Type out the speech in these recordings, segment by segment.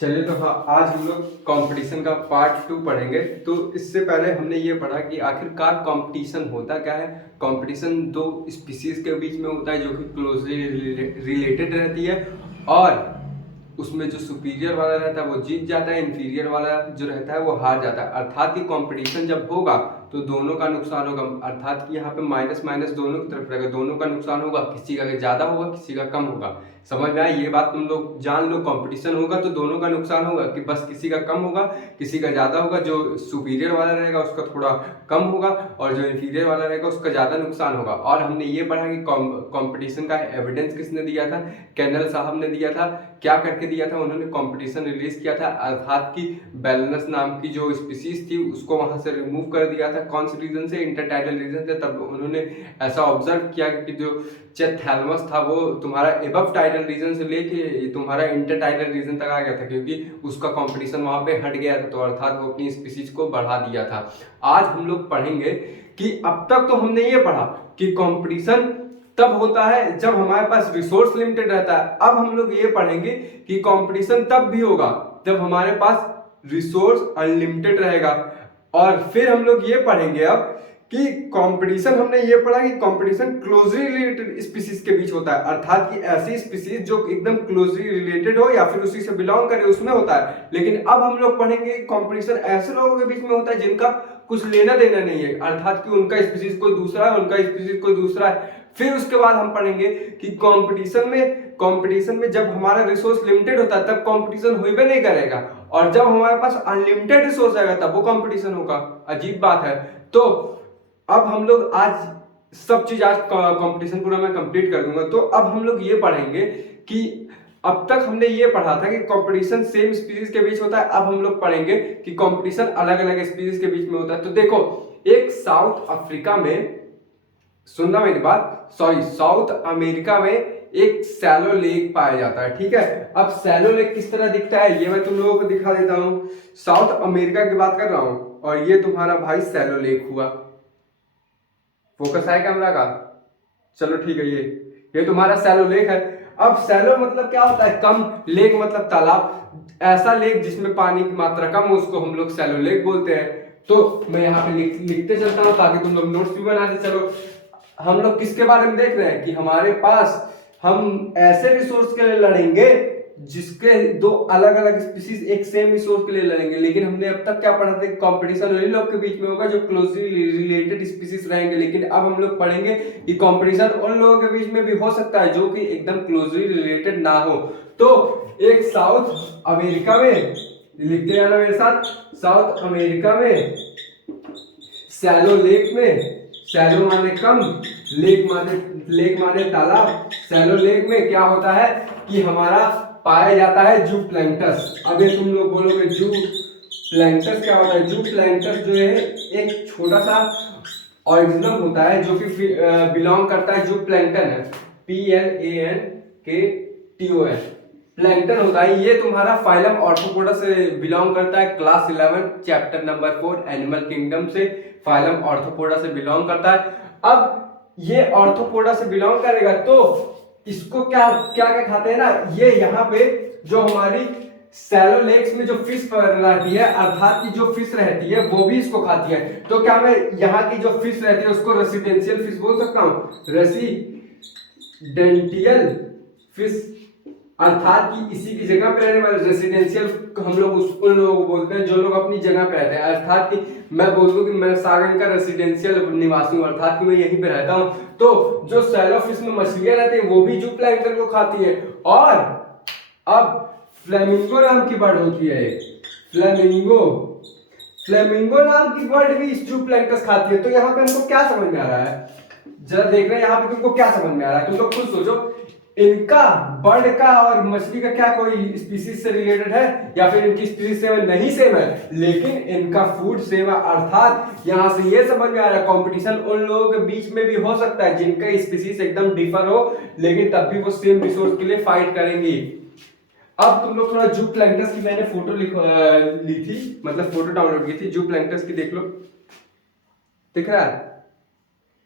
चलिए तो हाँ, आज हम लोग कंपटीशन का पार्ट 2 पढ़ेंगे। तो इससे पहले हमने ये पढ़ा कि आखिरकार कंपटीशन होता क्या है। कंपटीशन दो स्पीसीज के बीच में होता है जो कि क्लोजली रिलेटेड रहती है, और उसमें जो सुपीरियर वाला रहता है वो जीत जाता है, इन्फीरियर वाला जो रहता है वो हार जाता है। अर्थात कि कंपटीशन जब होगा तो दोनों का नुकसान होगा, अर्थात कि यहाँ पे माइनस माइनस दोनों की तरफ रहेगा, दोनों का नुकसान होगा, किसी का ज़्यादा होगा किसी का कम होगा। समझ में आई ये बात? तुम लोग जान लो, कंपटीशन होगा तो दोनों का नुकसान होगा कि बस किसी का कम होगा किसी का ज़्यादा होगा। जो सुपीरियर वाला रहेगा उसका थोड़ा कम होगा और जो इन्फीरियर वाला रहेगा उसका ज़्यादा नुकसान होगा। और हमने ये पढ़ा कि कंपटीशन का एविडेंस किसने दिया था? कैनल साहब ने दिया था। क्या करके दिया था? उन्होंने कंपटीशन रिलीज किया था, अर्थात कि बैलेंस नाम की जो स्पीसीज थी उसको वहां से रिमूव कर दिया था। कौन से रीजन से? इंटरटाइडल रीजन से। तब उन्होंने ऐसा ऑब्जर्व किया कि जो थैलमस था वो तुम्हारा एबव टाइडल रीजन से लेके तुम्हारा इंटरटाइडल रीजन तक आ गया था, क्योंकि उसका कंपटीशन वहां पे हट गया था, तो अर्थात वो अपनी स्पीसीज को बढ़ा दिया था। आज हम लोग पढ़ेंगे कि अब तक तो हमने ये पढ़ा कि कंपटीशन तब होता है जब हमारे पास रिसोर्स लिमिटेड रहता है। अब हम लोग ये पढ़ेंगे कि कंपटीशन तब भी होगा जब हमारे पास रिसोर्स अनलिमिटेड रहेगा। और फिर हम लोग ये पढ़ेंगे अब कि कंपटीशन, हमने ये पढ़ा कि कंपटीशन क्लोजली रिलेटेड स्पीसीज के बीच होता है, अर्थात कि ऐसी स्पीसीज जो एकदम क्लोजली रिलेटेड हो या फिर उसी से बिलोंग करे उसमें होता है। लेकिन अब हम लोग पढ़ेंगे कंपटीशन ऐसे लोगों के बीच में होता है जिनका कुछ लेना देना नहीं है, अर्थात कि उनका स्पीसीज कोई दूसरा है, उनका स्पीसीज कोई दूसरा है। फिर उसके बाद हम पढ़ेंगे कि कंपटीशन में जब हमारा रिसोर्स लिमिटेड होता है तब कंपटीशन हो भी नहीं करेगा, और जब हमारे पास अनलिमिटेड रिसोर्स आएगा तब वो कंपटीशन होगा। अजीब बात है। तो अब हम लोग आज सब चीज, आज कंपटीशन पूरा मैं कंप्लीट कर दूंगा। तो अब हम लोग ये पढ़ेंगे कि अब तक हमने ये पढ़ा था कि कंपटीशन सेम स्पीसीज के बीच होता है। अब हम लोग पढ़ेंगे कि कंपटीशन अलग अलग स्पीसीज के बीच में होता है। तो देखो, एक साउथ अफ्रीका में, सुनना मेरी बात, सॉरी, साउथ अमेरिका में एक सैलो लेक पाया जाता है। ठीक है, अब सैलो लेक किस तरह दिखता है ये मैं तुम लोगों को दिखा देता हूं। साउथ अमेरिका की बात कर रहा हूं, और ये तुम्हारा भाई सैलो लेक हुआ। फोकस है कैमरा का? चलो ठीक है, ये तुम्हारा सैलो लेक है। अब सैलो मतलब क्या होता है? कम। लेक मतलब तालाब। ऐसा लेक जिसमें पानी की मात्रा कम हो उसको हम लोग सैलो लेक बोलते हैं। तो मैं यहाँ पे लिखते चलता हूँ ताकि तुम लोग नोट्स भी बना दे। चलो, हम लोग किसके बारे में देख रहे हैं कि हमारे पास, हम ऐसे रिसोर्स के लिए लड़ेंगे जिसके दो अलग अलग स्पीसीज एक सेम रिसोर्स के लिए लड़ेंगे। लेकिन हमने अब तक क्या पढ़ा था? कंपटीशन उन्हीं लोग के बीच में होगा जो क्लोजली रिलेटेड स्पीसीज रहेंगे। लेकिन अब हम लोग पढ़ेंगे कि कंपटीशन उन लोगों के बीच में भी हो सकता है जो कि एकदम क्लोजली रिलेटेड ना हो। तो एक साउथ अमेरिका में, लिखते जाना मेरे साथ, साउथ अमेरिका में सैलो लेक में, सैलो माने कम, लेक माने तालाब। सैलो लेक में क्या होता है कि हमारा पाया जाता है जू प्लैंक्टस। अभी तुम लोग बोलोगे जू प्लैंक्टस क्या होता है? जू प्लैंक्टस जो है एक छोटा सा ऑर्गेनिज्म होता है जो कि बिलोंग करता है, जू प्लैंक्टन है, PLANKTON, प्लैंक्टन होता है। ये तुम्हारा फाइलम ऑर्थोपोडा से बिलोंग करता है, class 11 chapter number 4 animal kingdom से फाइलम ऑर्थोपोडा से बिलोंग करता है। अब ये ऑर्थोपोडा से बिलोंग करेगा तो इसको क्या क्या क्या खाते हैं ना, ये यहाँ पे जो हमारी सैलो लेक्स में जो फिश रहती है, अर्थात की जो फिश रहती है वो भी इसको खाती है। तो क्या मैं यहाँ की जो फिश रहती है उसको रेसिडेंशियल फिश बोल सकता हूँ? रेसिडेंटियल फिश, अर्थात कि इसी की जगह पे रहने वाले। रेसिडेंशियल हम लोग उन लोगों को बोलते हैं जो लोग अपनी जगह पे रहते हैं, अर्थात कि मैं बोल दूं कि मैं सागन का रेसिडेंशियल निवासी हूं, अर्थात कि मैं यहीं पे रहता हूं। तो जो सैलो फिश में मछलियां रहती है वो भी जू प्लैंक्टन को खाती है। और अब फ्लेमिंगो नाम की बर्ड होती है, फ्लेमिंगो, फ्लेमिंगो नाम की बर्ड भी जू प्लैंक्टन खाती है। तो यहाँ पे हमको क्या समझ में आ रहा है? जरा देख रहे हैं यहाँ पे तुमको क्या समझ में आ रहा है? तुम लोग खुद सोचो, इनका, बर्ड का और मछली का क्या कोई स्पीसीज से रिलेटेड है, या फिर इनकी स्पीसीज सेम है? नहीं सेम है, लेकिन इनका फूड सेम है। अर्थात यहां से ये समझ में आ रहा है कंपटीशन उन लोगों के बीच में भी हो सकता है जिनका स्पीसीज एकदम डिफर हो, लेकिन तब भी वो सेम रिसोर्स के लिए फाइट करेंगी। अब तुम लोग थोड़ा जू प्लैंक्टस की मैंने फोटो ली थी, मतलब फोटो डाउनलोड की थी जू प्लैंक्टस की, देख लो, दिख रहा है?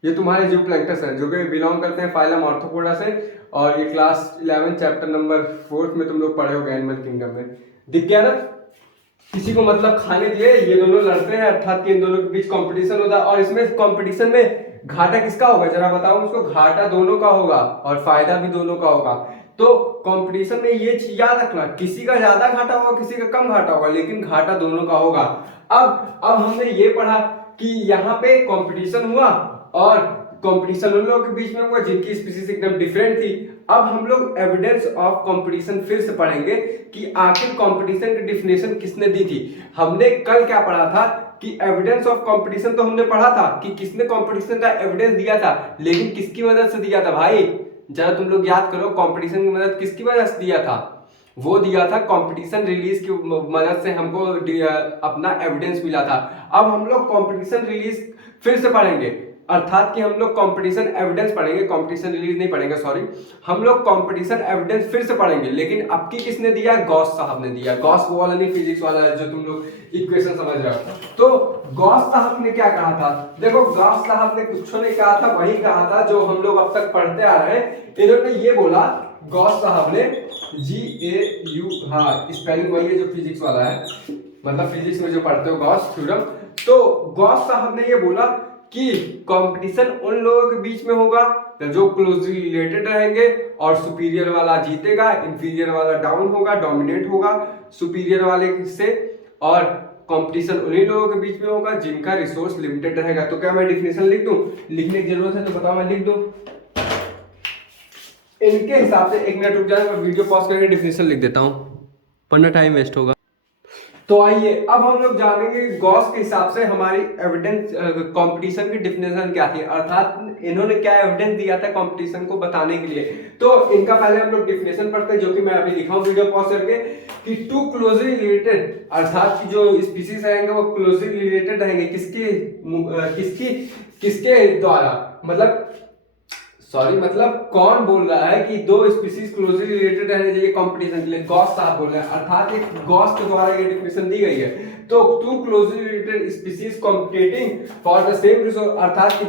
ये तुम्हारे जू प्लैंक्टस है जो कि बिलोंग करते हैं फाइलम आर्थ्रोपोडा से, और ये क्लास 11 चैप्टर नंबर 4 में तुम लोग पढ़े हो एनिमल किंगडम में। दिख गया ना? किसी को मतलब खाने दिए, ये दोनों लड़ते हैं, अर्थात इन दोनों के बीच कंपटीशन होता है, और इसमें कंपटीशन में घाटा किसका होगा जरा बताओ मुझको? घाटा दोनों का होगा और फायदा भी दोनों का होगा। तो कंपटीशन में ये चीज याद रखना, किसी का ज्यादा घाटा होगा, किसी का कम घाटा होगा, लेकिन घाटा दोनों का होगा। अब हमने ये पढ़ा कि यहाँ पे कंपटीशन हुआ, और कंपटीशन उन लोगों के बीच में हुआ जिनकी स्पीसीज एकदम डिफरेंट थी। अब हम लोग एविडेंस ऑफ कंपटीशन फिर से पढ़ेंगे कि आखिर कंपटीशन की डिफिनेशन किसने दी थी। हमने कल क्या पढ़ा था कि एविडेंस ऑफ कंपटीशन तो हमने पढ़ा था कि किसने कंपटीशन का एविडेंस दिया था, लेकिन किसकी मदद से दिया था भाई? जरा तुम लोग याद करो, कंपटीशन की मदद किसकी वजह से दिया था? वो दिया था कंपटीशन रिलीज की मदद से हमको अपना एविडेंस मिला था। अब हम लोग कंपटीशन रिलीज फिर से पढ़ेंगे, अर्थात कि हम लोग कंपटीशन एविडेंस पढ़ेंगे, कंपटीशन रिलीज नहीं पढ़ेंगे, सॉरी। हम लोग कंपटीशन एविडेंस फिर से पढ़ेंगे, लेकिन अब की किसने दिया? गॉस साहब ने दिया। गॉस वो वाला नहीं, फिजिक्स वाला है जो तुम लोग इक्वेशन समझ रहे हो। तो गॉस साहब ने क्या कहा था? देखो, गॉस साहब ने कुछ नहीं कहा था, वही कहा था जो हम लोग अब तक पढ़ते आ रहे हैं। इन्होंने ये बोला, गॉस साहब ने, GAU, हाँ स्पेलिंग वही है जो फिजिक्स वाला है, मतलब फिजिक्स में जो पढ़ते हो गॉस थ्योरम। तो गॉस साहब ने ये बोला कि कंपटीशन उन लोगों के बीच में होगा जो क्लोजली रिलेटेड रहेंगे, और सुपीरियर वाला जीतेगा, इंफीरियर वाला डाउन होगा, डोमिनेट होगा सुपीरियर वाले से, और कंपटीशन उन्हीं लोगों के बीच में होगा जिनका रिसोर्स लिमिटेड रहेगा। तो क्या मैं डिफिनेशन लिख दूं? लिखने की जरूरत है तो बताओ, मैं लिख दूं? इनके हिसाब से, एक मिनट रुक जाए, मैं वीडियो पॉज करके डिफिनेशन लिख देता हूं, वरना टाइम वेस्ट होगा। तो आइए अब हम लोग जानेंगे गॉस के हिसाब से हमारी एविडेंस कंपटीशन की डिफिनेशन क्या थी, अर्थात इन्होंने क्या एविडेंस दिया था कंपटीशन को बताने के लिए। तो इनका पहले हम लोग डिफिनेशन पढ़ते हैं, जो कि मैं अभी लिखा हूं वीडियो पॉज करके, कि टू क्लोजली रिलेटेड, अर्थात कि जो स्पीसीज रहेंगे वो क्लोजली रिलेटेड रहेंगे किसके द्वारा, मतलब कौन बोल रहा है कि दो स्पीसीज क्लोजली रिलेटेड रहने चाहिए कंपटीशन के लिए? गॉस साहब बोल रहे हैं, अर्थात एक गॉस के द्वारा ये डिफिनेशन दी गई है। तो two closely related species competing for the same resource, अर्थात कि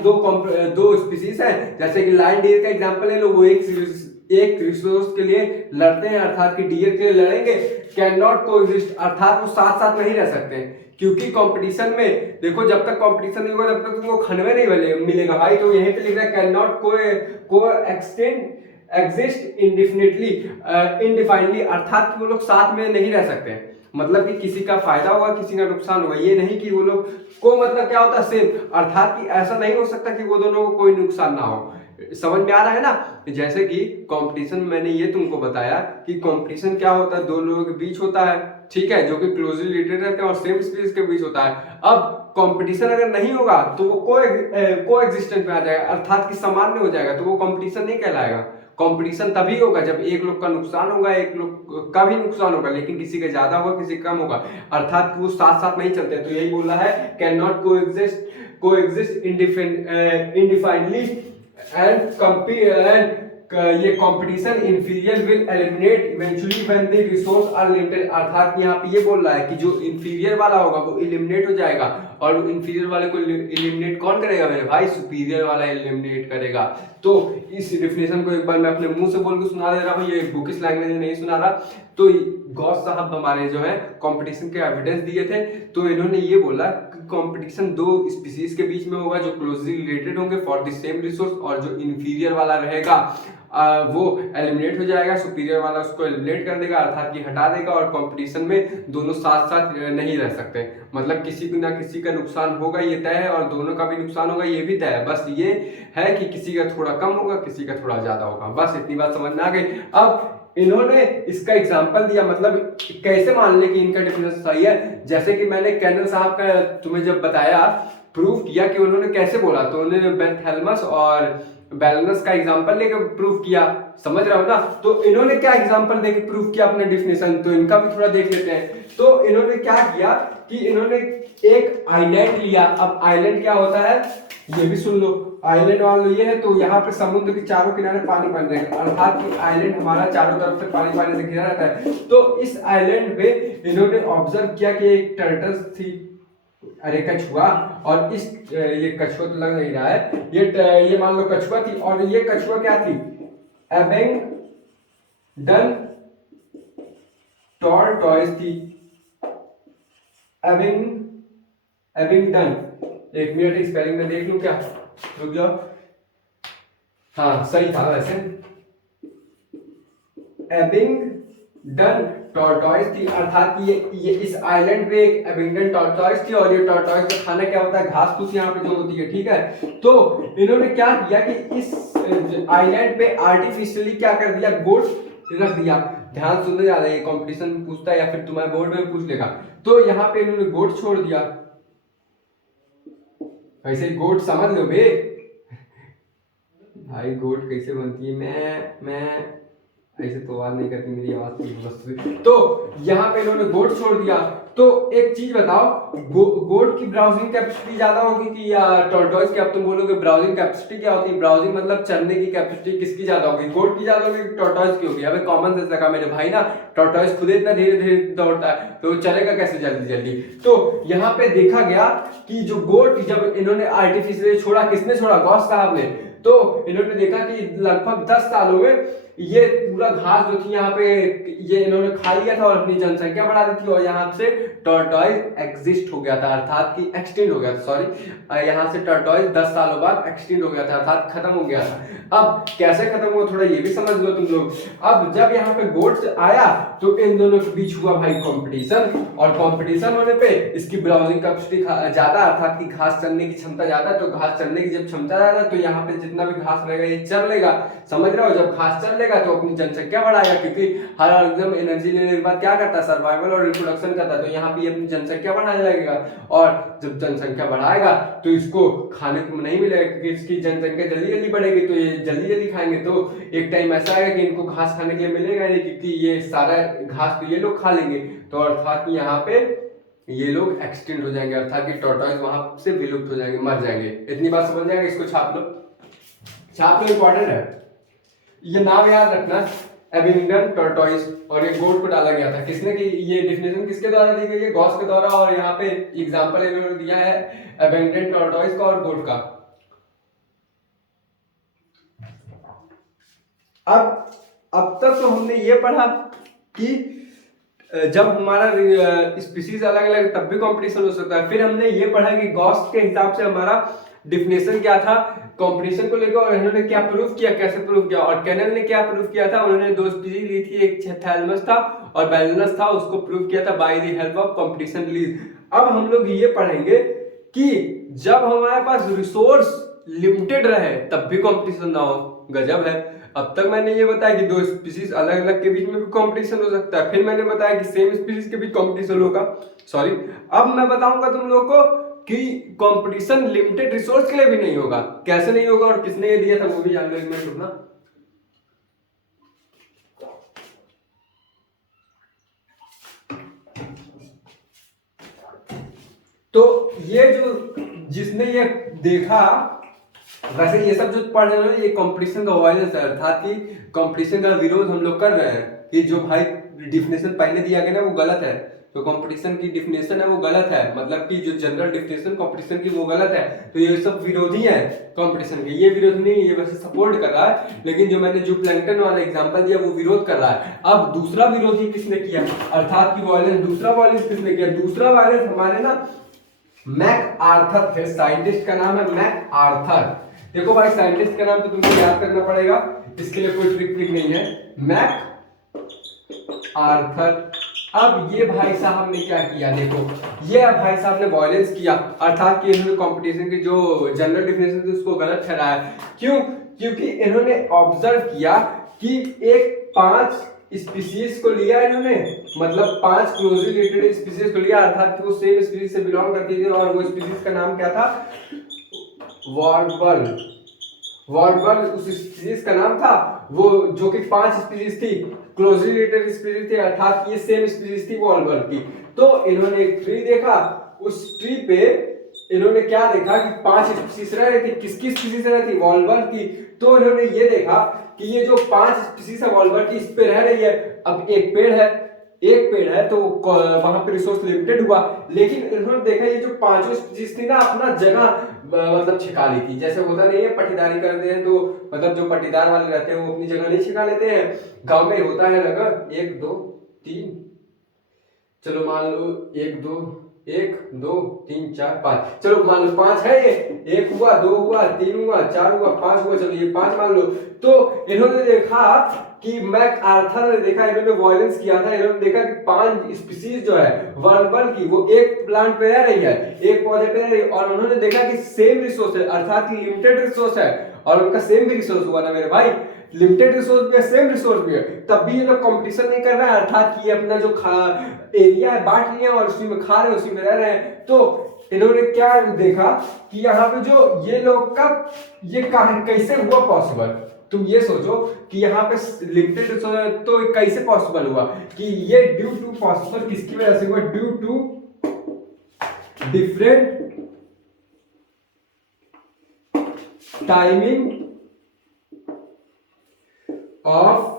दो स्पीसीज हैं, जैसे कि लाइन डियर का एग्जांपल ले लो, वो एक रिसोर्स के लिए लड़ते हैं, अर्थात कि डियर के लिए लड़ेंगे। कैन नॉट कोएग्जिस्ट, अर्थात वो साथ साथ नहीं रह सकते, क्योंकि कंपटीशन में देखो, जब तक कंपटीशन नहीं होगा तब तक तुमको खनवे नहीं मिलेगा भाई। तो यहीं पे लिख रहा है कैन नॉट एग्जिस्ट इनडिफाइनली, अर्थात कि वो लोग साथ में नहीं रह सकते, मतलब कि किसी का फायदा होगा किसी का नुकसान होगा। ये नहीं कि वो लोग को, मतलब क्या होता है सेम, अर्थात कि ऐसा नहीं हो सकता कि वो दोनों को कोई नुकसान ना हो। समझ में आ रहा है ना? जैसे कि कंपटीशन, मैंने ये तुमको बताया कि कंपटीशन क्या होता है, दो लोगों के बीच होता है, ठीक है, जो कि क्लोजली रिलेटेड रहते हैं और सेम स्पीसीज के बीच होता है। अब कंपटीशन अगर नहीं होगा तो वो को एग्जिस्टेंस में आ जाएगा, अर्थात कि सामान्य हो जाएगा, तो वो कंपटीशन नहीं कहलाएगा। कंपटीशन तभी होगा जब एक लोग का नुकसान होगा, एक लोग का भी नुकसान होगा, लेकिन किसी का ज्यादा होगा किसी का कम होगा, अर्थात वो साथ साथ नहीं चलते। तो यही बोला है, can not coexist indefinitely and ये competition inferior will eliminate eventually when the resource are limited, अर्थात यहाँ पे ये बोल रहा है कि जो इंफीरियर वाला होगा वो एलिमिनेट हो जाएगा, और इंफीरियर वाले को एलिमिनेट कौन करेगा मेरे भाई? सुपीरियर वाला एलिमिनेट करेगा। तो इस डिफिनेशन को एक बार मैं अपने मुंह से बोल के सुना दे रहा हूँ, ये बुकिश लैंग्वेज में नहीं सुना रहा। तो गॉस साहब हमारे जो है कंपटीशन के एविडेंस दिए थे, तो इन्होंने ये बोला कि कंपटीशन दो स्पीसीज के बीच में होगा जो क्लोजली रिलेटेड होंगे फॉर द सेम रिसोर्स, और जो इंफीरियर वाला रहेगा वो एलिमिनेट हो जाएगा, सुपीरियर वाला उसको एलिमिनेट कर देगा, अर्थात कि हटा देगा, और कंपटीशन में दोनों साथ साथ नहीं रह सकते, मतलब किसी ना किसी का नुकसान होगा ये तय है, और दोनों का भी नुकसान होगा ये भी तय है। बस ये है कि किसी का थोड़ा कम होगा किसी का थोड़ा ज्यादा होगा, बस इतनी बात समझ में आ गई। अब इन्होंने इसका एग्जाम्पल दिया, मतलब कैसे मान ले कि इनका डिफिनेशन सही है। जैसे कि मैंने कैनल साहब का तुम्हें जब बताया, प्रूफ किया कि उन्होंने कैसे बोला, तो उन्होंने बेर्थेल्मस और बैलेंस का एग्जांपल लेकर प्रूफ किया, समझ रहे हो ना? तो इन्होंने क्या एग्जांपल देके प्रूफ किया अपने डिफिनेशन, तो इनका भी थोड़ा देख लेते हैं। तो इन्होंने क्या किया कि इन्होंने एक आइलैंड लिया। अब आइलैंड क्या होता है ये भी सुन लो, आइलैंड वाला ये है, तो यहाँ पे समुद्र के चारों किनारे पानी बन रहेगा, अर्थात कि आइलैंड हमारा चारों तरफ से पानी पानी से घिरा रहता है। तो इस आइलैंड पे इन्होंने ऑब्जर्व किया कि एक टर्टल्स थी, अरे कछुआ, और इस ये कछुआ तो लग नहीं रहा है, ये मान लो कछुआ थी, और ये कछुआ क्या थी, एबेंगडन टॉर्टॉइस थी। एबिंग एबिंगडन, एक मिनट स्पेलिंग में देख लूं क्या, रुक जाओ। हाँ सही था वैसे, एबिंगडन टॉर्टॉइस थी, अर्थात ये इस आइलैंड पे एक एबिंगडन टॉर्टॉइस थी, और ये टॉर्टॉइस का खाना क्या होता है, घास फूस यहाँ पे जो होती है, ठीक है। तो इन्होंने क्या किया कि इस आइलैंड पे आर्टिफिशियली क्या कर दिया, गोट रख दिया। ध्यान सुनने जा रहा है, ये कंपटीशन में पूछता है या फिर तुम्हारे बोर्ड में पूछ लेगा। तो यहाँ पे इन्होंने गोट छोड़ दिया, ऐसे ही गोट समझ लो बे भाई, गोट कैसे बनती है, मैं ऐसे तो आवाज नहीं करती मेरी आवाज की। तो यहाँ पे इन्होंने गोट छोड़ दिया। तो एक चीज बताओ, गोट की ब्राउजिंग कैपेसिटी ज्यादा होगी कि या टॉर्टोइस की? अब तुम बोलोगे ब्राउजिंग कैपेसिटी क्या होती है, ब्राउजिंग मतलब चलने की कैपेसिटी किसकी ज्यादा होगी, गोट की ज्यादा होगी, टॉर्टोइस की होगी? अबे कॉमन सेंस लगा मेरे भाई ना, टॉर्टोइस खुद इतना धीरे धीरे दौड़ता है तो चलेगा कैसे जल्दी जल्दी। तो यहाँ पे देखा गया कि जो गोट, जब इन्होंने आर्टिफिशियल छोड़ा, किसने छोड़ा, गॉस साहब ने, तो इन्होंने देखा कि लगभग 10 सालों में ये पूरा घास जो थी यहाँ पे ये इन्होंने खा लिया था और अपनी जनसंख्या बढ़ा दी थी, और यहाँ से टॉर्टॉइस एग्जिस्ट हो गया था, अर्थात कि एक्सटिंक्ट हो गया था, सॉरी, यहाँ से टॉर्टॉइस 10 सालों बाद एक्सटिंक्ट हो गया था, अर्थात खत्म हो गया था। अब कैसे खत्म हुआ थोड़ा ये भी समझ लो तुम लोग। अब जब यहाँ पे गोट्स आया तो इन दोनों के बीच हुआ भाई कंपटीशन, और कंपटीशन होने पे इसकी ब्राउजिंग कैपेसिटी ज्यादा, अर्थात कि घास चलने की क्षमता ज्यादा, तो घास चलने की जब क्षमता ज्यादा तो यहाँ पे जितना भी घास रहेगा ये चल लेगा, समझ रहे हो, जब घास चल लेगा तो अपनी जनसंख्या बढ़ाएगा, क्योंकि हर ऑर्गेनिज्म एनर्जी लेने के बाद क्या करता है, सर्वाइवल और रिप्रोडक्शन करता है, तो यहाँ पे अपनी जनसंख्या बढ़ाने लगेगा, और जब जनसंख्या बढ़ाएगा तो इसको खाने को नहीं मिलेगा, क्योंकि इसकी जनसंख्या जल्दी जल्दी बढ़ेगी तो ये जल्दी जल्दी खाएंगे, तो एक टाइम ऐसा आएगा कि इनको घास खाने के लिए मिलेगा नहीं, क्योंकि ये सारा घास तो ये लोग खा लेंगे, तो अर्थात यहाँ पे ये लोग एक्सटिंक्ट हो जाएंगे, अर्थात कि टॉर्टॉइस वहां से विलुप्त हो जाएंगे, मर जाएंगे। इतनी बात समझ जाएगा, इसको छाप लो, छाप लो, इंपॉर्टेंट है, ये नाम याद रखना, एबिंगडन टॉर्टॉइस, और ये गोट को डाला गया था, किसने की, ये डिफिनेशन किसके द्वारा दी गई है, गॉस के द्वारा, और यहाँ पे एग्जांपल इन्होंने दिया है एबिंगडन टॉर्टॉइस का और गोट का। अब तक तो हमने ये पढ़ा कि जब हमारा स्पीसीज अलग अलग तब भी कंपटीशन हो सकता है। फिर हमने ये पढ़ा कि गॉस के हिसाब से हमारा डिफिनेशन क्या था कंपटीशन को लेकर, और इन्होंने क्या प्रूफ किया, कैसे प्रूफ किया, और कैनल ने क्या प्रूफ किया था, उन्होंने दो स्पीसीज ली थी, एक थैलमस था और बैलेनस था, उसको प्रूफ किया था by the help of competition release. अब हम लोग ये पढ़ेंगे कि जब हमारे पास रिसोर्स लिमिटेड रहे तब भी कंपटीशन ना हो, गजब है। अब तक मैंने ये बताया कि दो स्पीसीज अलग अलग के बीच में भी कंपटीशन हो सकता है, फिर मैंने बताया कि सेम स्पीसीज के बीच कंपटीशन होगा, सॉरी, अब मैं बताऊंगा तुम लोगों को कि कंपटीशन लिमिटेड रिसोर्स के लिए भी नहीं होगा, कैसे नहीं होगा और किसने ये दिया था वो भी जान लो, एक मिनट रुकना। तो ये जो जिसने ये देखा, वैसे ये सब जो पढ़ रहे हैं ये कंपटीशन का वायलेंस है, अर्थात कि कंपटीशन का विरोध हम लोग कर रहे हैं कि जो भाई डिफिनेशन पहले दिया गया ना वो गलत है, तो कंपटीशन की डिफिनेशन है वो गलत है, मतलब कि जो जनरल डिफिनेशन कंपटीशन की वो गलत है, तो ये सब विरोधी है कंपटीशन के, ये विरोध नहीं, ये वैसे सपोर्ट कर रहा है, लेकिन जो मैंने जो प्लैंकटन वाला एग्जांपल दिया वो विरोध कर रहा है। अब दूसरा विरोधी किसने किया, अर्थात कि वायलेंस, दूसरा वायलेंस किसने किया, दूसरा वायलेंस हमारे ना मैक आर्थर थे, साइंटिस्ट का नाम है मैक आर्थर। देखो भाई साइंटिस्ट का नाम तो तुमको याद करना पड़ेगा, इसके लिए कोई ट्रिक नहीं है, मैक आर्थर। अब ये भाई साहब ने क्या किया, देखो ये भाई साहब ने वायलेंस किया, अर्थात कि इन्होंने कंपटीशन की जो जनरल डिफिनेशन थी उसको गलत ठहराया। क्यों, क्योंकि इन्होंने ऑब्जर्व किया कि एक 5 स्पीसीज को लिया इन्होंने, मतलब 5 क्लोजली रिलेटेड स्पीसीज को लिया, अर्थात कि वो सेम स्पीसीज से बिलोंग करती थी, और वो स्पीसीज का नाम क्या था, वॉर्बल। वॉर्बल उस स्पीसीज का नाम था, वो जो कि 5 स्पीसीज थी, क्लोजली रिलेटेड स्पीसीज थी, अर्थात ये सेम स्पीसीज थी वॉर्बल की। तो इन्होंने एक ट्री देखा, उस ट्री पे इन्होंने क्या देखा कि 5 स्पीसीज रह रही थी, किसकी स्पीसीज रह रही थी, वॉल्वर की। तो इन्होंने ये देखा कि ये जो 5 स्पीसीज है वॉल्वर की, इस पे रह रही है। अब एक पेड़ है, एक पेड़ है तो वहां पे रिसोर्स लिमिटेड हुआ, लेकिन इन्होंने देखा ये जो पांचों स्पीसीज थी ना अपना जगह मतलब छिका ली थी। जैसे होता नहीं है पट्टीदारी करते हैं तो मतलब जो पट्टीदार वाले रहते हैं वो अपनी जगह नहीं छिका लेते हैं, गांव में होता है लगभग 1 2 3, चलो मान लो 1 2 1 2 3 4 5, चलो मान लो 5 है, ये 1 हुआ 2 हुआ 3 हुआ 4 हुआ 5 हुआ, चलो ये 5 मान लो। तो इन्होंने देखा कि मैक आर्थर ने देखा, इन्होंने वॉयलेंस किया था, इन्होंने देखा कि 5 स्पीसीज जो है वर्बल की वो एक प्लांट पे रह रही है, एक पौधे पे रह रही है, और उन्होंने देखा कि सेम रिसोर्स है अर्थात कि लिमिटेड रिसोर्स है, और उनका सेम भी रिसोर्स हुआ ना मेरे भाई, लिमिटेड रिसोर्स भी है सेम रिसोर्स भी है, तब भी ये लोग कंपटीशन नहीं कर रहा है, अर्थात कि ये अपना जो एरिया है बांट लिया और उसी में खा रहे हैं उसी में रह रहे हैं। तो इन्होंने क्या देखा कि यहाँ पे जो ये लोग का ये कैसे हुआ पॉसिबल, तुम ये सोचो कि यहाँ पे लिमिटेड रिसोर्स तो कैसे पॉसिबल हुआ कि ये ड्यू टू पॉसिबल किसकी वजह से हुआ, due to different timing of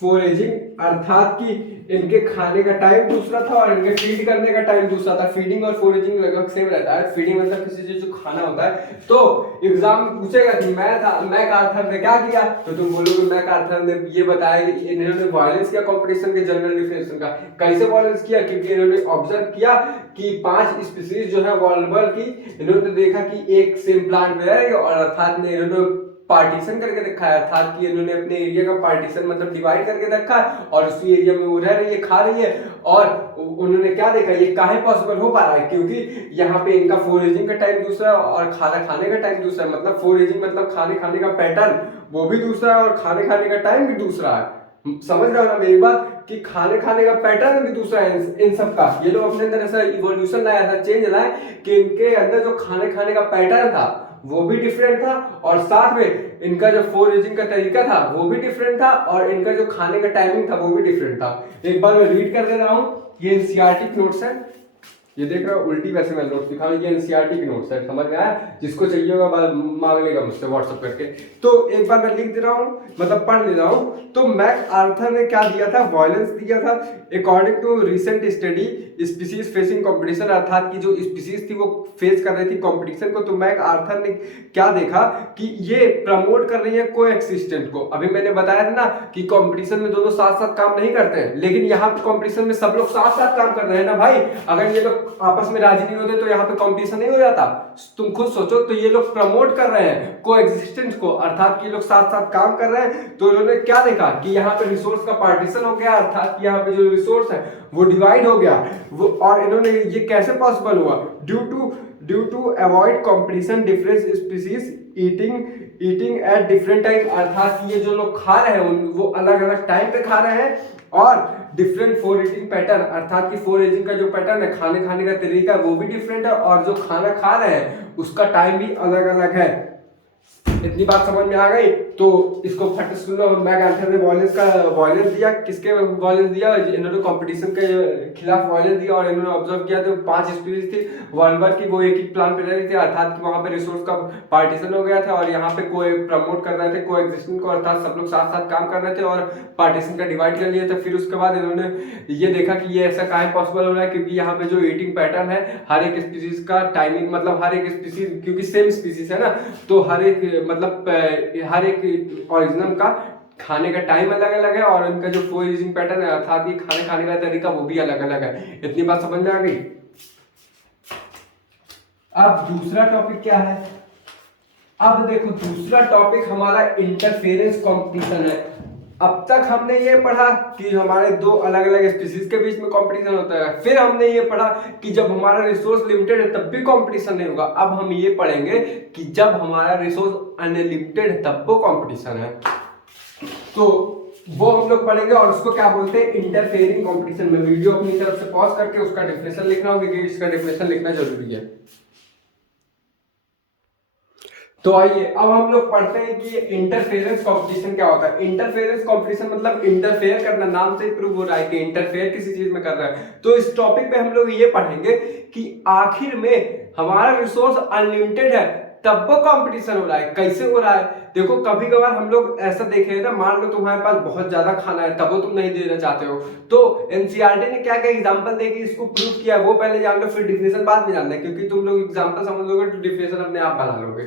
foraging, अर्थात कि इनके खाने का टाइम दूसरा था और इनके फीड करने का टाइम दूसरा था। फीडिंग और फोरेजिंग लगभग सेम रहता है, फीडिंग मतलब किसी चीज को खाना होता है। तो एग्जाम में पूछेगा कि मैक आर्थर ने क्या किया, तो तुम बोलोगे मैक आर्थर ने ये बताया कि इन्होंने वायलेंस किया कंपटीशन के जनरल डिफिनेशन का। कैसे वायलेंस किया, क्योंकि इन्होंने ऑब्जर्व किया कि 5 स्पीसीज जो है वल्नरेबल की, इन्होंने देखा कि एक सेम प्लांट में है और अर्थात ने इन्होंने पार्टीशन करके रखा है, अर्थात कि इन्होंने अपने एरिया का पार्टीशन मतलब डिवाइड करके रखा है और उसी एरिया में वो रह रही है खा रही है। और उन्होंने क्या देखा ये काहे पॉसिबल हो पा रहा है, क्योंकि यहाँ पे इनका फोरेजिंग का टाइम दूसरा है और खाना खाने का टाइम दूसरा है, मतलब फोरेजिंग मतलब खाने खाने का पैटर्न वो भी दूसरा है और खाने खाने का टाइम भी दूसरा है। समझ रहे हो ना मेरी बात कि खाने खाने का पैटर्न भी दूसरा है इन सब का। ये लोग अपने अंदर ऐसा इवोल्यूशन लाया था, चेंज लाया कि इनके अंदर जो खाने खाने का पैटर्न था वो भी डिफरेंट था और साथ में इनका जो फोरेजिंग का तरीका था वो भी डिफरेंट था और इनका जो खाने का टाइमिंग था वो भी डिफरेंट था। एक बार मैं रीड कर दे रहा हूं, ये एनसीईआरटी की नोट्स है, ये देख रहा हूं उल्टी वैसे मैं नोट्स दिखा रहा हूं, ये एनसीईआरटी की नोट्स है, समझ में आया, जिसको चाहिए होगा मांग लेगा मुझसे व्हाट्सएप करके। तो एक बार मैं लिख दे रहा हूं मतलब पढ़ ले रहा हूं। तो मैक आर्थर ने क्या दिया था, वायलेंस दिया था। According to recent study species facing competition, अर्थात की जो स्पीसीज थी वो फेस कर रही थी कंपटीशन को, तो मैक आर्थर ने क्या देखा कि ये प्रमोट कर रही है कोएक्सिस्टेंट को। अभी मैंने बताया था ना कि कंपटीशन में दोनों साथ साथ काम नहीं करते हैं, लेकिन यहाँ पे कंपटीशन में सब लोग साथ साथ काम कर रहे हैं ना भाई। अगर ये लोग आपस में राजी नहीं होते तो यहाँ पे कंपटीशन नहीं हो जाता। तुम खुद सोचो, तो ये लोग प्रमोट कर रहे हैं कोएक्सिस्टेंस को, अर्थात कि ये लोग साथ साथ काम कर रहे हैं। तो इन्होंने क्या देखा कि यहाँ पे रिसोर्स का पार्टीशन हो गया, अर्थात कि यहाँ पे जो रिसोर्स है वो डिवाइड हो गया वो, और इन्होंने ये कैसे पॉसिबल हुआ, due to avoid competition different species eating at different time, अर्थात ये जो लोग खा रहे हैं वो अलग अलग टाइम पे खा रहे हैं और डिफरेंट फोरेजिंग पैटर्न, अर्थात कि फोरेजिंग का जो पैटर्न है खाने खाने का तरीका वो भी डिफरेंट है और जो खाना खा रहे हैं उसका टाइम भी अलग अलग है। इतनी बात समझ में आ गई तो इसको फट सुन लो। मैक आर्थर ने वॉयलेंस दिया, किसके वॉयलेंस दिया, इन्होंने कंपटीशन के खिलाफ वॉयलेंस दिया और इन्होंने ऑब्जर्व किया तो 5 स्पीसीज थी वर्ल्ड की, वो एक ही प्लान पे रह रही थी, अर्थात कि वहां पे रिसोर्स का पार्टीशन हो गया था और यहाँ पे कोई प्रमोट कर रहे थे कोएग्जिस्टेंस को, अर्थात सब लोग साथ साथ काम कर रहे थे और पार्टीशन का डिवाइड कर लिया था। फिर उसके बाद इन्होंने ये देखा कि ये ऐसा काहे पॉसिबल हो रहा है, क्योंकि यहाँ पे जो ईटिंग पैटर्न है हर एक स्पीसीज का टाइमिंग, मतलब हर एक स्पीसीज क्योंकि सेम स्पीसीज है ना, तो हर एक मतलब हर एक ऑर्गेनिज्म का खाने का टाइम अलग अलग है और उनका जो फोरेजिंग पैटर्न है अर्थात ये खाने खाने का तरीका वो भी अलग अलग है। इतनी बात समझ में आ गई। अब दूसरा टॉपिक क्या है, अब देखो दूसरा टॉपिक हमारा इंटरफेरेंस कंपटीशन है। अब तक हमने ये पढ़ा कि हमारे दो अलग अलग स्पीसीज के बीच में कंपटीशन होता है, फिर हमने ये पढ़ा कि जब हमारा रिसोर्स लिमिटेड है तब भी कंपटीशन नहीं होगा। अब हम ये पढ़ेंगे कि जब हमारा रिसोर्स अनलिमिटेड है तब वो कंपटीशन है, तो वो हम लोग पढ़ेंगे और उसको क्या बोलते हैं, इंटरफेयरिंग कंपटीशन। में वीडियो अपनी तरफ से पॉज करके उसका डेफिनेशन लिख रहा हूं क्योंकि इसका डेफिनेशन लिखना जरूरी है। तो आइए अब हम लोग पढ़ते हैं कि इंटरफेरेंस कंपटीशन क्या होता है। इंटरफेरेंस कंपटीशन मतलब इंटरफेयर करना, नाम से प्रूव हो रहा है कि इंटरफेयर किसी चीज में कर रहा है। तो इस टॉपिक पे हम लोग ये पढ़ेंगे कि आखिर में हमारा रिसोर्स अनलिमिटेड है तब वो कंपटीशन हो रहा है। कैसे हो रहा है? देखो कभी कभार हम लोग ऐसा देखे हैं ना, मान लो तुम्हारे पास बहुत ज्यादा खाना है तब वो तुम नहीं देना चाहते हो, तो एनसीईआरटी ने क्या क्या एग्जांपल देके इसको प्रूव किया वो पहले जान लो, फिर डिफिनेशन बाद में जानना है, क्योंकि तुम लोग एग्जांपल समझ लोगे तो डिफिनेशन अपने आप बना लोगे।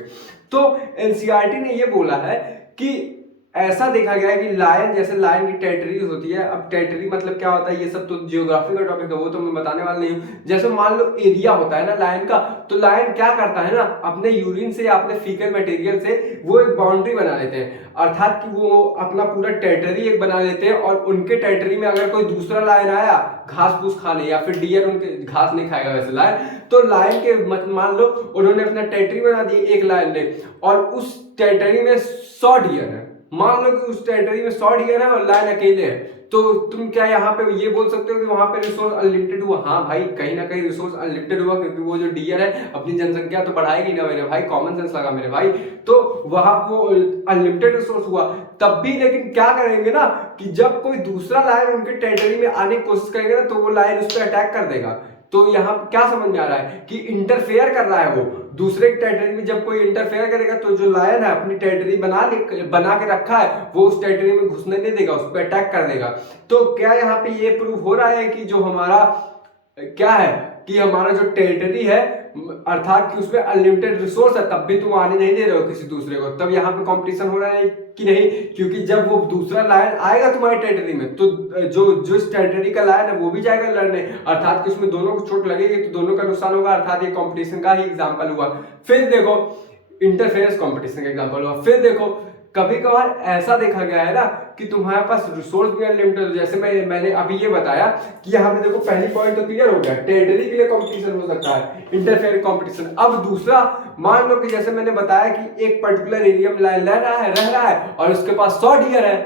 तो एनसीईआरटी ने ये बोला है कि ऐसा देखा गया है कि लायन, जैसे लायन की टेरिटरी होती है, अब टेरिटरी मतलब क्या होता है ये सब तो जियोग्राफी का टॉपिक है, वो तो मैं बताने वाला नहीं हूँ। जैसे मान लो एरिया होता है ना लायन का, तो लायन क्या करता है ना, अपने यूरिन से या अपने फीकल मटेरियल से वो एक बाउंड्री बना लेते हैं, अर्थात कि वो अपना पूरा टेरिटरी एक बना लेते हैं, और उनके टेरिटरी में अगर कोई दूसरा लायन आया घास फूस खाने, या फिर डियर उनके घास नहीं खाएगा वैसे लायन, तो लायन के मान लो उन्होंने अपना टेरिटरी बना दिया एक लायन ने, और उस टेरिटरी में 100 डियर है, मान लो कि उस टेरिटरी में 100 डियर है और लायन अकेले है, तो तुम क्या यहाँ पे ये बोल सकते हो कि वहां पे रिसोर्स अनलिमिटेड हुआ? हाँ भाई, कहीं ना कहीं रिसोर्स अनलिमिटेड हुआ, क्योंकि वो जो डियर है अपनी जनसंख्या तो बढ़ाएगी ना मेरे भाई, कॉमन सेंस लगा मेरे भाई, तो वहां वो अनलिमिटेड रिसोर्स हुआ। तब भी लेकिन क्या करेंगे ना कि जब कोई दूसरा लायन उनके टेरिटरी में आने की कोशिश करेगा ना, तो वो लायन उस पर अटैक कर देगा। तो यहाँ क्या समझ में आ रहा है कि इंटरफेयर कर रहा है वो दूसरे टेरिटरी में। जब कोई इंटरफेयर करेगा तो जो लायन है अपनी टेरिटरी बना के रखा है, वो उस टेरिटरी में घुसने नहीं देगा, उस पर अटैक कर देगा। तो क्या यहाँ पे ये प्रूव हो रहा है कि जो हमारा क्या है कि हमारा जो टेरिटरी है, अर्थात कि उसमें अनलिमिटेड रिसोर्स है, तब भी तुम आने नहीं दे रहे हो किसी दूसरे को, तब यहाँ पे कंपटीशन हो रहा है कि नहीं? क्योंकि जब वो दूसरा लायन आएगा तुम्हारी टेरिटरी में, तो जो इस टेरिटरी का लायन है वो भी जाएगा लड़ने, अर्थात कि उसमें दोनों को चोट लगेगी, तो दोनों का नुकसान होगा, अर्थात ये कंपटीशन का ही एग्जाम्पल हुआ। फिर देखो इंटरफेरेंस कंपटीशन का एग्जाम्पल हुआ। फिर देखो कभी कभार ऐसा देखा गया है ना कि तुम्हारे पास रिसोर्स भी अनलिमिटेड, जैसे मैंने अभी ये बताया कि यहाँ पे देखो पहली पॉइंट तो क्लियर हो गया, टेरिटरी के लिए कंपटीशन हो सकता है, इंटरफेयर कंपटीशन। अब दूसरा, मान लो कि जैसे मैंने बताया कि एक पर्टिकुलर एरिया में रह रहा है और उसके पास 100 डियर है,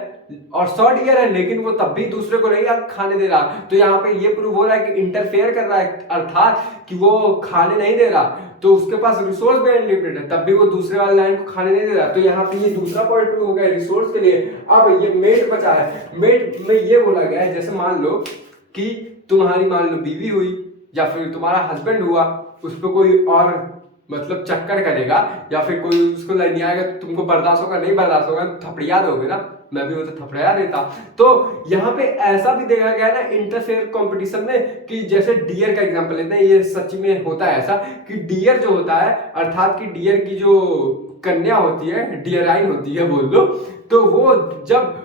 और 100 डियर है, लेकिन वो तब भी दूसरे को नहीं खाने दे रहा, तो यहाँ पे ये प्रूव हो रहा है कि इंटरफेयर कर रहा है, अर्थात कि वो खाने नहीं दे रहा, तो उसके पास रिसोर्स भी अनलिमिटेड है, तब भी वो दूसरे वाले लाइन को खाने नहीं दे रहा। तो यहाँ पे ये दूसरा पॉइंट प्रूव हो गया रिसोर्स के लिए। अब ये मेट बचा है, मेट में ये बोला गया है, जैसे मान लो कि तुम्हारी मान लो बीवी हुई या फिर तुम्हारा हस्बैंड हुआ, उस पर कोई और मतलब चक्कर करेगा या फिर कोई उसको लेने आएगा, तो तुमको बर्दाश्त होगा? नहीं बर्दाश्त होगा, थपड़िया दोगे ना, मैं भी वो तो थपड़िया देता। तो यहाँ पे ऐसा भी देखा गया ना इंटरफेयर कंपटीशन में कि जैसे डियर का एग्जांपल लेते हैं, ये सच में होता है ऐसा कि डियर जो होता है, अर्थात कि डियर की जो कन्या होती है, डियराइन होती है बोल लो, तो वो जब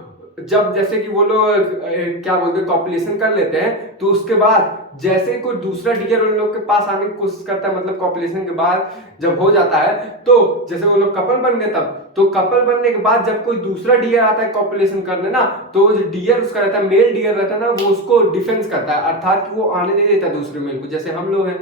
जैसे कि वो लोग क्या बोलते हैं कॉपुलेशन कर लेते हैं, तो उसके बाद जैसे कोई दूसरा डियर उन लोग के पास आने की कोशिश करता है, मतलब कॉपुलेशन के बाद जब हो जाता है, तो जैसे वो लोग कपल बन गए तब, तो कपल बनने के बाद जब कोई दूसरा डियर आता है कॉपुलेशन करने ना, तो जो डियर उसका रहता है, मेल डियर रहता है ना, वो उसको डिफेंस करता है, अर्थात कि वो आने नहीं देता दूसरे मेल को। जैसे हम लोग हैं,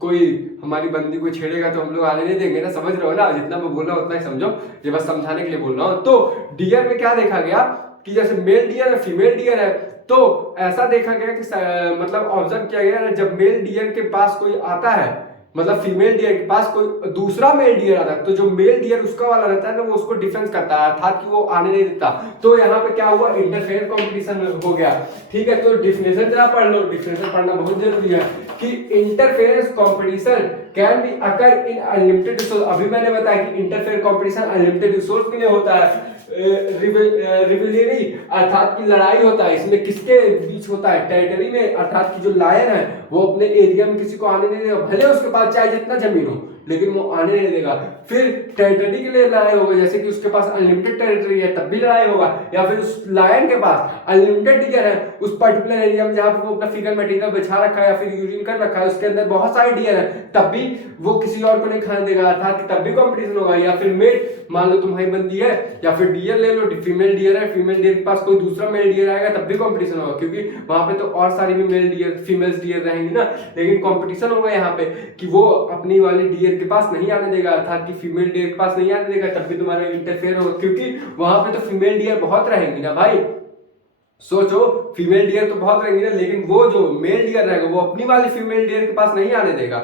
कोई हमारी बंदी को छेड़ेगा तो हम लोग आने नहीं देंगे ना, समझ रहे हो ना? जितना मैं बोल रहा हूँ उतना ही समझो, ये बस समझाने के लिए बोल रहा हूँ। तो डियर में क्या देखा गया कि जैसे मेल डियर है, फीमेल डियर है, तो ऐसा देखा गया कि मतलब ऑब्जर्व किया गया, जब मेल डियर के पास कोई आता है, मतलब फीमेल डियर के पास कोई दूसरा मेल डियर आता है, तो जो मेल डियर उसका वाला रहता है ना, वो उसको डिफेंस करता है, अर्थात कि वो आने नहीं देता। तो यहाँ पे क्या हुआ, इंटरफेयर कंपटीशन हो गया। ठीक है, तो डिफिनेशन जरा पढ़ लो, डिफिनेशन पढ़ना बहुत जरूरी है कि interference competition can be occur in unlimited resource. अभी मैंने बताया कि इंटरफेयर कंपटीशन अनलिमिटेड रिसोर्स के लिए होता है। रिवलरी अर्थात की लड़ाई होता है, इसमें किसके बीच होता है? टेरिटरी में, अर्थात की जो लायन है वो अपने एरिया में किसी को आने नहीं देगा, भले उसके पास चाहे जितना जमीन हो, लेकिन वो आने नहीं देगा। फिर टेरिटरी के लिए लड़ाई होगा, जैसे कि उसके पास अनलिमिटेड टेरिटरी है तब भी लड़ाई होगा, या फिर उस लायन के पास अनलिमिटेड डियर है, उस पर्टिकुलर एरिया में जहां पर वो अपना फिगर मटेरियल बिछा रखा है या फिर यूरिन कर रखा है, उसके अंदर बहुत सारे डियर है, तब भी वो किसी और को नहीं खाने देगा, अर्थात कि तब भी कंपटीशन होगा। या फिर मेट, मान लो तुम्हारी बंदी है, या फिर डियर ले लो, फीमेल डियर है, फीमेल डियर के पास कोई दूसरा मेल डियर आएगा, तब भी कंपटीशन होगा, क्योंकि वहां पे तो और सारी भी मेल डियर फीमेल्स डियर रहेंगी ना, लेकिन कंपटीशन होगा यहाँ पे कि वो अपनी वाली डियर के पास नहीं आने देगा, अर्थात कि फीमेल डियर के पास नहीं आने देगा, तब भी तुम्हारा इंटरफेयर होगा, क्योंकि वहां पे तो फीमेल डियर बहुत रहेंगी ना भाई। सोचो, फीमेल डियर तो बहुत रहेंगी ना, लेकिन वो जो मेल डियर रहेगा वो अपनी वाली फीमेल डियर के पास नहीं आने देगा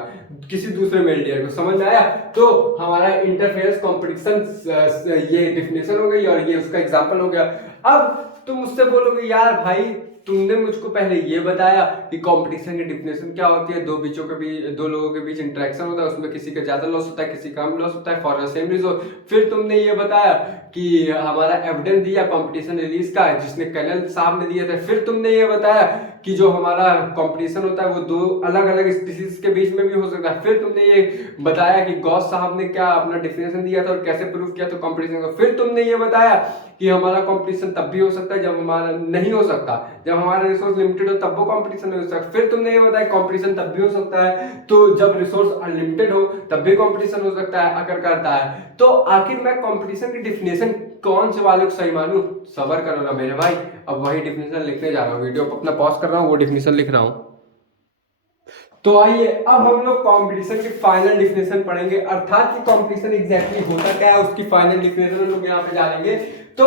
किसी दूसरे मेल डियर को। समझ में आया? तो हमारा इंटरफेरेंस कंपटीशन ये डिफिनेशन हो गई और ये उसका एग्जांपल हो गया। अब तुम मुझसे बोलोगे यार भाई तुमने मुझको पहले ये बताया कि कंपटीशन की डिफिनेशन क्या होती है, दो लोगों के बीच इंटरेक्शन होता है, उसमें किसी का ज्यादा लॉस होता है, किसी का कम लॉस होता है फॉर द सेम रीजन। फिर तुमने ये बताया कि हमारा एविडेंस दिया कंपटीशन रिलीज का जिसने कर्नल साहब ने दिया था। फिर तुमने ये बताया कि जो हमारा कंपटीशन होता है वो दो अलग अलग स्पीसीज के बीच में भी हो सकता है। फिर तुमने ये बताया कि गॉस साहब ने क्या अपना डिफिनेशन दिया था और कैसे प्रूव किया था कंपटीशन का। फिर तुमने ये बताया कि हमारा कंपटीशन तब भी हो सकता है जब हमारा नहीं हो सकता, जब हमारा रिसोर्स लिमिटेड हो तब वो कंपटीशन नहीं हो सकता। फिर तुमने ये बताया कंपटीशन तब भी हो सकता है तो जब रिसोर्स अनलिमिटेड हो तब भी कंपटीशन हो सकता है अगर करता है। तो आखिर मैं कंपटीशन की डिफिनेशन कौन से वाले को सही मानूं? सबर करो ना मेरे भाई, अब वही डिफिनेशन लिखने जा रहा हूँ, वीडियो को अपना पॉज कर रहा हूँ, वो डिफिनेशन लिख रहा हूँ। तो आइए अब हम लोग कंपटीशन की फाइनल डिफिनेशन पढ़ेंगे, अर्थात कि कंपटीशन एग्जैक्टली होता क्या है उसकी फाइनल डिफिनेशन हम लोग यहाँ पे जानेंगे। तो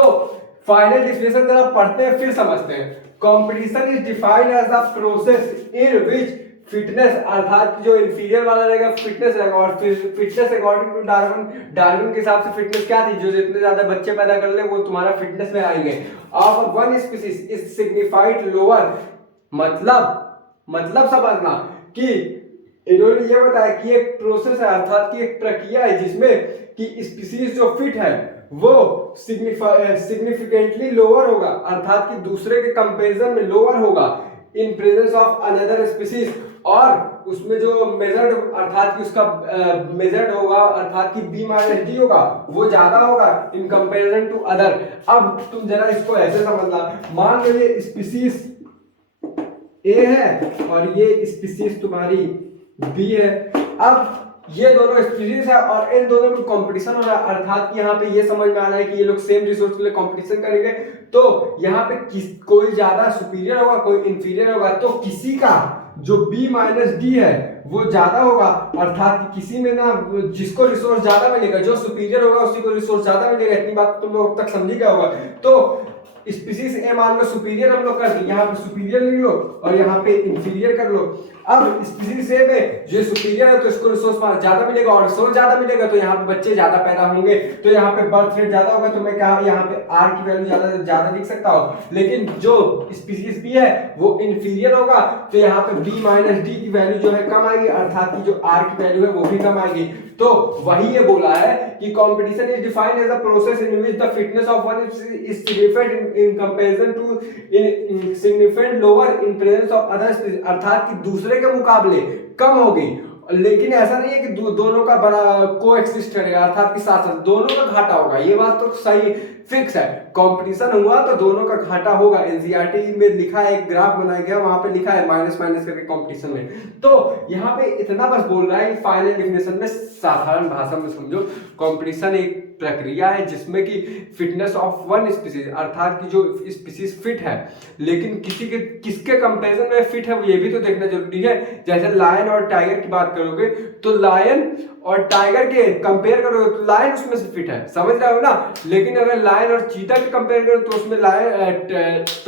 फाइनल डिफिनेशन जरा पढ़ते हैं फिर समझते हैं। Competition is defined as the process in which fitness, अर्थात जो इंफीरियर वाला रहेगा फिटनेस रहेगा, और फिटनेस अकॉर्डिंग टू डार्विन के हिसाब से फिटनेस क्या थी, जो जितने ज्यादा बच्चे पैदा कर ले वो तुम्हारा फिटनेस में आएंगे। Of one species is signified lower, मतलब समझना कि इन्होंने ये बताया कि एक प्रोसेस है अर्थात कि एक प्रक्रिया है जिसमें कि स्पीसीज जो फिट है वो सिग्निफिकेंटली लोअर होगा, अर्थात कि दूसरे के कंपैरिजन में लोअर होगा इन प्रेजेंस ऑफ अनदर स्पीसीज, और उसमें जो मेजर्ड अर्थात कि उसका मेजर्ड होगा अर्थात कि बी माइनस डी होगा वो ज्यादा होगा इन कंपैरिजन टू अदर। अब तुम जरा इसको ऐसे समझना, मान लो ये स्पीसीज ए है और ये स्पीसीज तुम्हारी बी है। अब ये दोनों स्पीसीज है और इन दोनों में कंपटीशन हो रहा है, अर्थात कि यहाँ पे ये समझ में आ रहा है कि ये लोग सेम रिसोर्स के लिए कंपटीशन करेंगे। तो यहाँ पे कोई ज्यादा सुपीरियर होगा कोई इंफीरियर होगा, तो किसी का जो B माइनस डी है वो ज्यादा होगा, अर्थात कि किसी में ना जिसको रिसोर्स ज्यादा मिलेगा जो सुपीरियर होगा उसी को रिसोर्स ज्यादा मिलेगा। इतनी बात तुम लोग अब तक समझ गए होगा। तो स्पीसीज ए मान लो सुपीरियर हम लोग कर दिए, यहाँ पे सुपीरियर लिख लो और यहाँ पे इंफीरियर कर लो। अब स्पीसीज ए में जो सुपीरियर है तो इसको रिसोर्स ज्यादा मिलेगा और रिसोर्स ज्यादा मिलेगा तो यहाँ पे बच्चे ज्यादा पैदा होंगे, तो यहाँ पे बर्थ रेट ज्यादा होगा, तो मैं क्या यहाँ पे आर की वैल्यू ज्यादा लिख सकता हूँ। लेकिन जो स्पीसीज बी है वो इंफीरियर होगा तो यहाँ पे बी माइनस डी की वैल्यू जो है कम आएगी, अर्थात की जो आर की वैल्यू है वो भी कम आएगी। तो वही ये बोला है कि competition is defined as a process in which the fitness of one is significant in comparison to in significant lower in presence of other species, अर्थात कि दूसरे के मुकाबले कम होगी। लेकिन ऐसा नहीं है कि दोनों का बड़ा कोएक्सिस्ट करेगा, अर्थात कि साथ साथ दोनों का घाटा होगा, ये बात तो सही फिक्स है। कंपटीशन हुआ तो दोनों का घाटा होगा। एनसीईआरटी में लिखा है, एक ग्राफ बनाया गया वहां पे लिखा है माइनस माइनस करके कंपटीशन में। तो यहाँ पे इतना बस बोल रहा है कि फाइनल डिफिनेशन में साधारण भाषा में समझो, कंपटीशन एक प्रक्रिया है जिसमें कि फिटनेस ऑफ वन स्पीसीज, अर्थात कि जो स्पीसीज फिट है लेकिन किसके कंपैरिजन में फिट है ये भी तो देखना जरूरी है। जैसे लायन और टाइगर की बात करोगे तो लायन और टाइगर के कंपेयर करोगे तो लायन उसमें से फिट है, समझ रहे हो ना। लेकिन अगर लायन और चीता के कंपेयर करो तो उसमें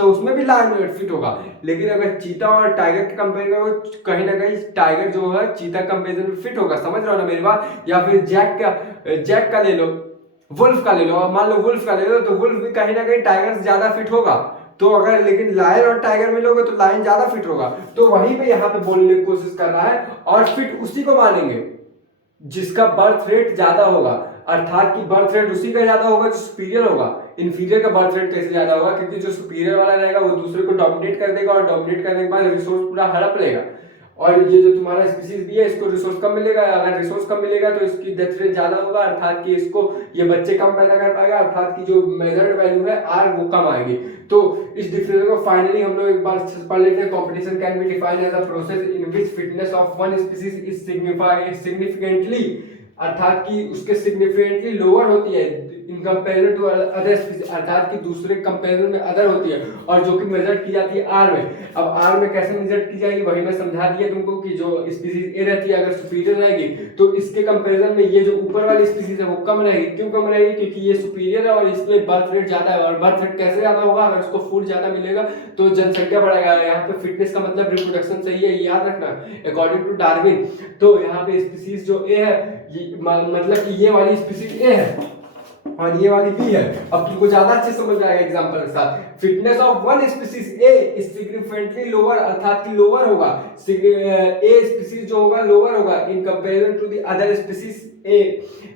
उसमें भी लायन फिट होगा। लेकिन अगर चीता और टाइगर के कंपेयर करो कहीं ना कहीं टाइगर जो है चीता कंपेरिजन में फिट होगा, समझ रहे हो ना मेरी बात। या फिर जैक का ले लो, वुल्फ का ले लो, मान लो वुल्फ का ले लो तो वुल्फ भी कहीं ना कहीं टाइगर से ज्यादा फिट होगा। तो अगर लेकिन लायन और टाइगर मिलोगे तो लायन ज्यादा फिट होगा। तो वहीं पे यहाँ पे बोलने की कोशिश कर रहा है और फिट उसी को मानेंगे जिसका बर्थ रेट ज्यादा होगा, अर्थात कि बर्थ रेट उसी का ज्यादा होगा जो सुपीरियर होगा। इंफीरियर का बर्थ रेट कैसे ज्यादा होगा? क्योंकि जो सुपीरियर वाला रहेगा वो दूसरे को डोमिनेट कर देगा और डोमिनेट करने के बाद रिसोर्स पूरा हड़प लेगा। और ये जो तुम्हारा स्पीसीज भी है इसको रिसोर्स कम मिलेगा, अगर रिसोर्स कम मिलेगा तो इसकी डेथ रेट ज्यादा होगा, अर्थात कि इसको ये बच्चे कम पैदा कर पाएगा, अर्थात कि जो मेजर्ड वैल्यू है आर वो कम आएगी। तो इस डिफरेंस को फाइनली हम लोग एक बार पढ़ लेते हैं। Competition can be defined as a process in which fitness of one species is significantly, अर्थात कि उसके सिग्निफिकेंटली लोअर होती है in comparison to other species, अर्थात कि दूसरे कंपैरिजन में अदर होती है और जो कि मेजर की जाती है आर में। अब आर में कैसे मेजर की जाएगी वही मैं समझा दिया तुमको कि जो स्पीसीज ए रहती है अगर सुपीरियर रहेगी तो इसके कंपैरिजन में ये जो ऊपर वाली स्पीसीज है वो कम रहेगी। क्यों कम रहेगी? क्योंकि ये सुपीरियर है और इसमें बर्थ रेट ज्यादा है, और बर्थ रेट कैसे ज्यादा होगा? अगर उसको फूड ज्यादा मिलेगा तो जनसंख्या बढ़ेगा। यहाँ पे फिटनेस का मतलब रिप्रोडक्शन सही है, याद रखना अकॉर्डिंग टू डार्विन। तो यहाँ पे स्पीसीज जो ए है मतलब कि ये वाली स्पीसीज ए है और ये वाली बी है। अब तुमको ज्यादा अच्छे समझ में आएगा एग्जांपल के साथ। Fitness of one species A is significantly lower, अर्थात कि लोअर होगा, ए स्पीसीज जो होगा लोअर होगा in comparison to the other species A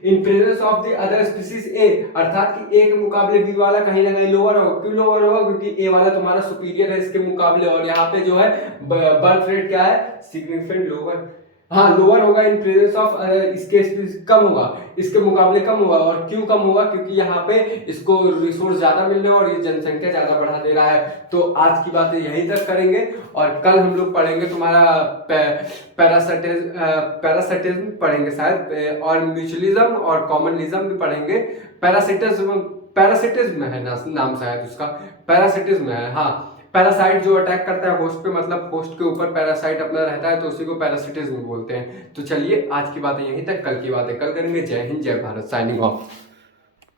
in presence of the other species A, अर्थात कि ए के मुकाबले बी वाला कहीं ना कहीं लोअर होगा। क्यों लोअर होगा? क्योंकि ए वाला तुम्हारा सुपीरियर है इसके मुकाबले, और यहाँ पे जो है बर्थ रेट क्या है? सिग्निफिकेंट लोअर, हाँ लोअर होगा इन प्रेजेंस ऑफ, इसके कम होगा, इसके मुकाबले कम होगा। और क्यों कम होगा? क्योंकि यहाँ पे इसको रिसोर्स ज्यादा मिल रहे हैं और ये जनसंख्या ज्यादा बढ़ा दे रहा है। तो आज की बातें यहीं तक करेंगे और कल हम लोग पढ़ेंगे तुम्हारा पैरासिटिज्म पढ़ेंगे शायद, और म्यूचुअलिज्म और कॉमनलिज्म भी पढ़ेंगे। पैरासिटिज्म है नाम शायद उसका, पैरासिटिज्म है हाँ। पैरासाइट जो अटैक करता है होस्ट पे, मतलब होस्ट के ऊपर पैरासाइट अपना रहता है, तो उसी को पैरासिटिज्म बोलते हैं। तो चलिए आज की बातें यहीं तक, कल की बातें कल करेंगे। जय हिंद, जय भारत, साइनिंग ऑफ।